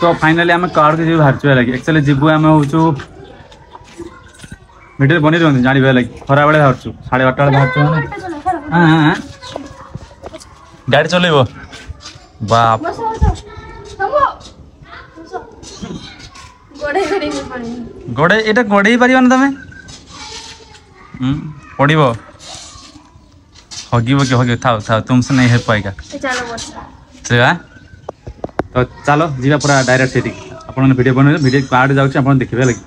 तो फाइनाली आम कार्ड के बाहर लगे एक्चुअली जीवु आम हूँ भिडियो बनी रही जानवे लगे खरा बेले बाहर 12:30 बाहर हाँ गाड़ी चलेब बाप गोड़े ये गोड़े पार तुम पड़ हगिब कि हग था था तुमसे नहीं है पाएगा तो चलो जीवा पूरा डायरेक्ट से वीडियो बन वीडियो कार्ड जाऊँ देखिए लगे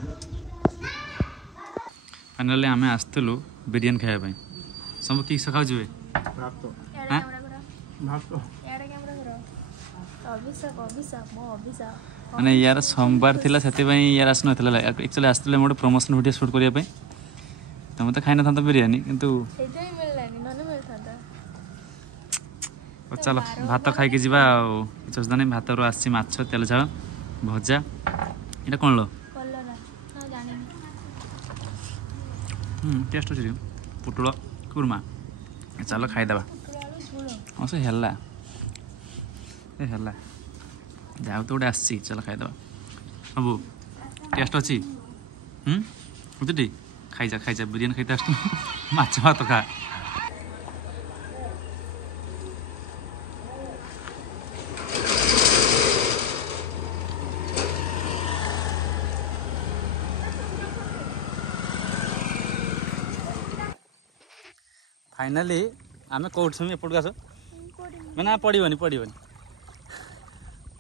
फाइनाली आम आसलु बिरियानी खावाई सब किस खाऊ मैंने यार सोमवार थिला से यार आस ना एक्चुअली आसते गोटे प्रमोशन वीडियो शूट करने तुम तो खाई ना था बिरियानी किंतु चलो भात खाई जीवा चुस्दा नहीं भात रू आसी माछ तेल झाड़ भजा ये कौन लो टेस्ट अच्छे पुटुल कुर्मा चलो खाईदे हाँ से है जाओ तो गोटे आसी चलो खाईदे सब टेस्ट अच्छी बुझी खाई बिरियानी खाई आस माछ भात खा फाइनाली आम कौट छुँ एपट आस मैंने पड़ोनी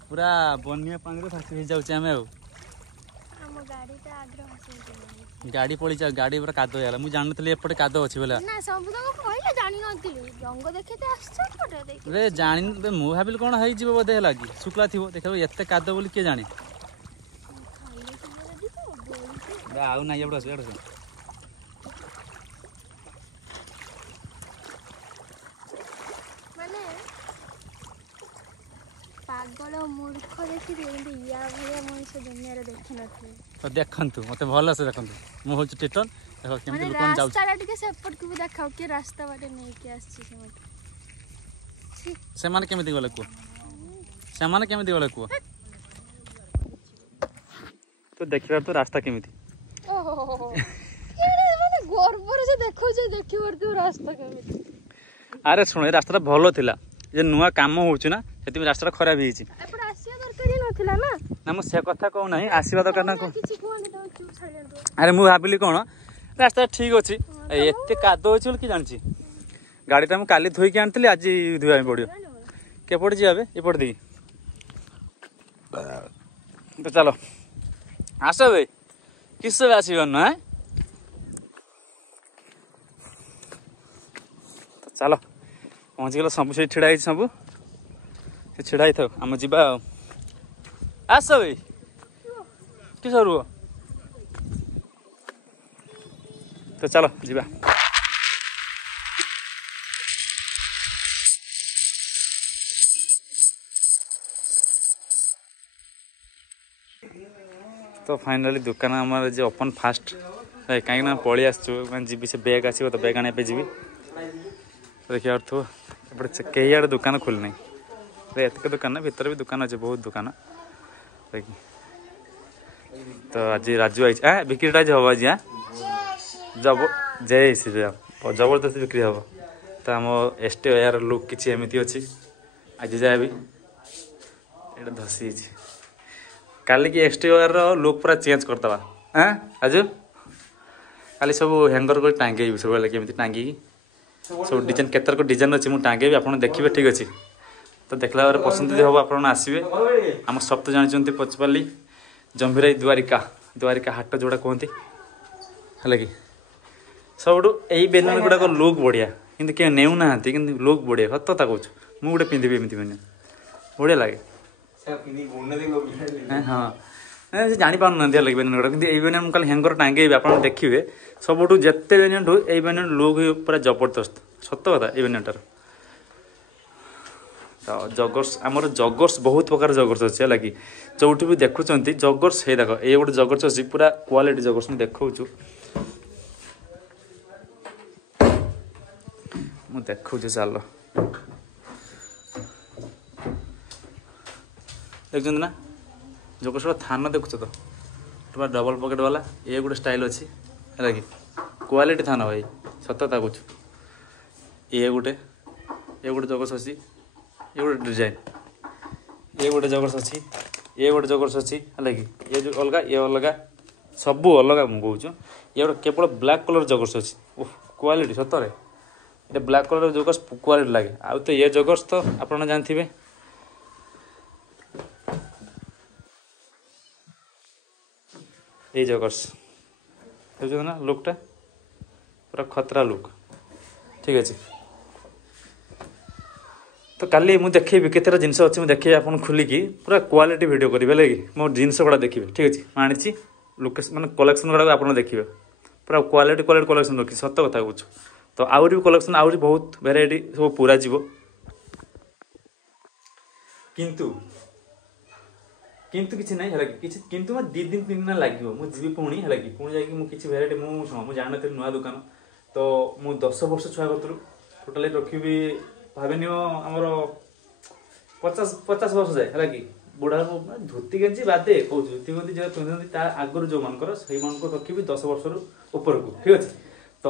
पूरा बनिया पानी फासी हो जाऊँ आम गाड़ी पड़ी गाड़ी पूरा काद हो मुझे जानती एपटे काद अच्छी बोला जानी मुझे भाविल कौन हो बोधे है कि शुक्ला थी देख एत काद बोली किए जाने आउ ना एपटे पागल मूर्ख देखी या भाई मनुष्य दुनिया रे देखि नथि तो देखंतु मते भलो से देखंतु मु होच टिटन देखो केमति लोकन जाउ रास्ता टिके सेपट को भी देखाओ के रास्ता बाटे नै के आछि से माने केमति गले को से माने केमति गले को तो देखिबार तो रास्ता केमति ओहो केरे माने गोरबर से देखो जे देखिबार तो रास्ता केमति अरे सुन रास्ता भलो थिला जे नुआ काम होउछ ना सेति रास्ता खराब हिची एपड आसिया दरकारी नथिला ना ना मु से कथा कहू नाही आसीबा दरकार ना को अरे मु भाबिली कोन रास्ता ठीक अछि एते कादो अछि कि जानछि गाड़ी त हम काली धोई के आनतली आज धोई पड़ियो के पड़ जी आबे ए पड़ दी तो चलो आसो बे किस से आसीबन ना तो चलो पहुँच गल सब से छिड़ा सब से छिड़ा था आम जा आस भाई किस रुह तो चलो जीवा तो फाइनली दुकान आम जो ओपन फास्ट कहीं पलि आसु जी से बैग आसो तो बैग आने जी देखिए तो कई आड़े दुकान खोलना एतक दुकान भीतर भी दुकान अच्छे बहुत दुकान देखिए तो आज राजू आई बिक्रीटा आज हम आज जब जय श्री राम जबरदस्त बिक्री हम तो आम एसटी यार लुक किसी एमती अच्छी आज जाए भी ये धसी काली की एसटी यार लुक पूरा चेंज करदे हाँ आज खाली सब हैंगर कर टांगे सब केमी टांगी सब डिजाइन केतर डिजाइन अच्छी मुझे टांगे आप देखिए ठीक अच्छे तो देखला बार पसंद हम आप आसवे आम सब तो जानते पचपाली जंभीराई द्वारिका हाट जोड़ा कहते है कि सब यही बेनियन गुड़ाक लुक बढ़िया कि क्या नेऊना कि लुक बढ़िया सतता कौच मुझे गोटे पिंधि एमती बेनियन बढ़िया लगे हाँ जापार ना लगे बेनियन गुड़ा कि बेनियन कल हैंगर टांगे आप देखिए सबुठ जिते बेनियन ठू ये बेनियन लुक पूरा जबरदस्त सत कथा ये बेनियनटार तो जगर्स आमर जगर्स बहुत प्रकार जगर्स अच्छे है कि जो भी देखुं जगर्स है देख ये गोटे जगर्स अच्छी पूरा क्वालिटी जगर्स मुझे देखा मुझे देखा चल देख ना ଜଗର୍ସର ଥାନ ଦେଖୁଛ ତ ପୁରା ଡବଲ ପକେଟ୍ ବାଲା ଏ ଗୋଟେ ଷ୍ଟାଇଲ୍ ଅଛି ହେଲା କି କ୍ୱାଲିଟି ଥାନ ଭାଇ ସତ କଥା କହୁଛୁ। ଏ ଗୋଟେ ଜଗର୍ସ ଅଛି ଏ ଗୋଟେ ଡିଜାଇନ୍ ଏ ଗୋଟେ ଜଗର୍ସ ଅଛି ଏ ଗୋଟେ ଜଗର୍ସ ଅଛି ହେଲା କି ଏ ଯେଉଁ ଅଲଗା ଏ ଅଲଗା ସବୁ ଅଲଗା ମୁଁ କହୁଛୁ। ଏ ଗୋଟେ କେବଳ ବ୍ଲାକ୍ କଲର୍ ଜଗର୍ସ ଅଛି ଓହ କ୍ୱାଲିଟି ସତରେ এটা ব্ল্যাক কলর জগর্স কোয়ালিটি লাগে ଆଉ ତ ଏ ଜଗର୍ସ ତ ଆପଣ ଜାଣିଥିବେ এই ଜଗର୍ସ ଦେଖୁଛନ୍ତି ନା ଲୁକ୍ଟା ପୁରା ଖତରା ଲୁକ୍ ଠିକ୍ ଅଛି। ତ କାଲି ମୁଁ ଦେଖେଇବି କେତେଟା ଜିନିଷ ଅଛି ମୁଁ ଦେଖେଇବି ଆପଣ ଖୋଲିକି ପୁରା କ୍ୱାଲିଟି ଭିଡ଼ିଓ କରିବେ ହେଲା କି ମୋ ଜିନିଷ ଗୁଡ଼ା ଦେଖିବେ ଠିକ୍ ଅଛି। ମୁଁ ଆଣିଛି ଲୋକେସନ୍ ମାନେ କଲେକ୍ସନ୍ ଗୁଡ଼ାକ ଆପଣ ଦେଖିବେ ପୁରା କ୍ୱାଲିଟି କଲେକ୍ସନ୍ ରଖିଛି ସତ କଥା କହୁଛୁ। ତ ଆହୁରି ବି କଲେକ୍ସନ୍ ଆହୁରି ବହୁତ ଭେରାଇଟି ସବୁ ପୁରା ଯିବ କିନ୍ତୁ କିଛି ନାହିଁ ହେଲା କି କିଛି କିନ୍ତୁ ମୁଁ 2 ଦିନ 3 ଦିନ ଲାଗିବ ମୁଁ ଯିବି ପୁଣି ହେଲା କି ପୁଣି ଯାଇକି ମୁଁ କିଛି ଭେରାଇଟି ମୁଁ ଜାଣିନଥିଲି ନୂଆ ଦୋକାନ ତ ମୁଁ 10 ବର୍ଷ ଛୁଆ କତରୁ ଟୋଟାଲି ରଖିବି ଭାବିନି ଆମର 50 ବର୍ଷ ଯାଏ ହେଲା କି ବୁଢ଼ା ଧୋତି ଗେଞ୍ଜି ବାଦେ କହୁଛୁ ଧୋତି ଗେଞ୍ଜି ଯେଉଁ ପିନ୍ଧନ୍ତି ତା ଆଗରୁ ଯେଉଁମାନଙ୍କର ସେଇମାନଙ୍କୁ ରଖିବି 10 ବର୍ଷରୁ ଉପରକୁ ଠିକ୍ ଅଛି। ତ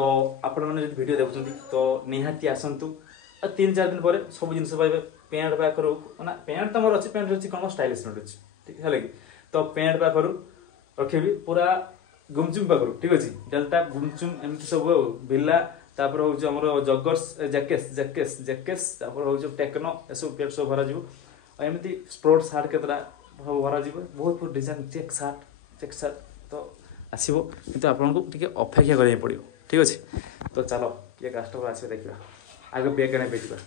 ଆପଣମାନେ ଯଦି ଭିଡ଼ିଓ ଦେଖୁଛନ୍ତି ତ ନିହାତି ଆସନ୍ତୁ ଆଉ 3-4 ଦିନ ପରେ ସବୁ ଜିନିଷ ପାଇବେ। ପ୍ୟାଣ୍ଟ ପାଖରୁ ମାନେ ପ୍ୟାଣ୍ଟ ତ ମୋର ଅଛି ପ୍ୟାଣ୍ଟ ଅଛି କ'ଣ ଷ୍ଟାଇଲିସ୍ ପ୍ୟାଣ୍ଟ ଅଛି ଠିକ୍ ହେଲା କି ତ ପ୍ୟାଣ୍ଟ ପାଖରୁ ରଖିବି ପୁରା ଗୁମଚୁମ୍ ପାଖରୁ ଠିକ୍ ଅଛି ଡେଲ୍ଟା ଗୁମଚୁମ୍ ଏମିତି ସବୁ ଆଉ ଭିଲା ତାପରେ ହେଉଛି ଆମର ଜଗର୍ସ ଜ୍ୟାକେଟ୍ସ ତାପରେ ହେଉଛି ଟେକ୍ନୋ ଏସବୁ ପ୍ୟାଣ୍ଟ ସବୁ ଭରାଯିବ ଆଉ ଏମିତି ସ୍ପୋର୍ଟ ସାର୍ଟ କେତେଟା ସବୁ ଭରାଯିବ ବହୁତ ଡିଜାଇନ୍ ଚେକ୍ ସାର୍ଟ ତ ଆସିବ କିନ୍ତୁ ଆପଣଙ୍କୁ ଟିକେ ଅପେକ୍ଷା କରିବାକୁ ପଡ଼ିବ ଠିକ୍ ଅଛି। ତ ଚାଲ କିଏ କାଷ୍ଟମର ଆସିବେ ଦେଖିବା ଆଗ ବ୍ୟାଗ୍ ଆଣିବା ଯିବା।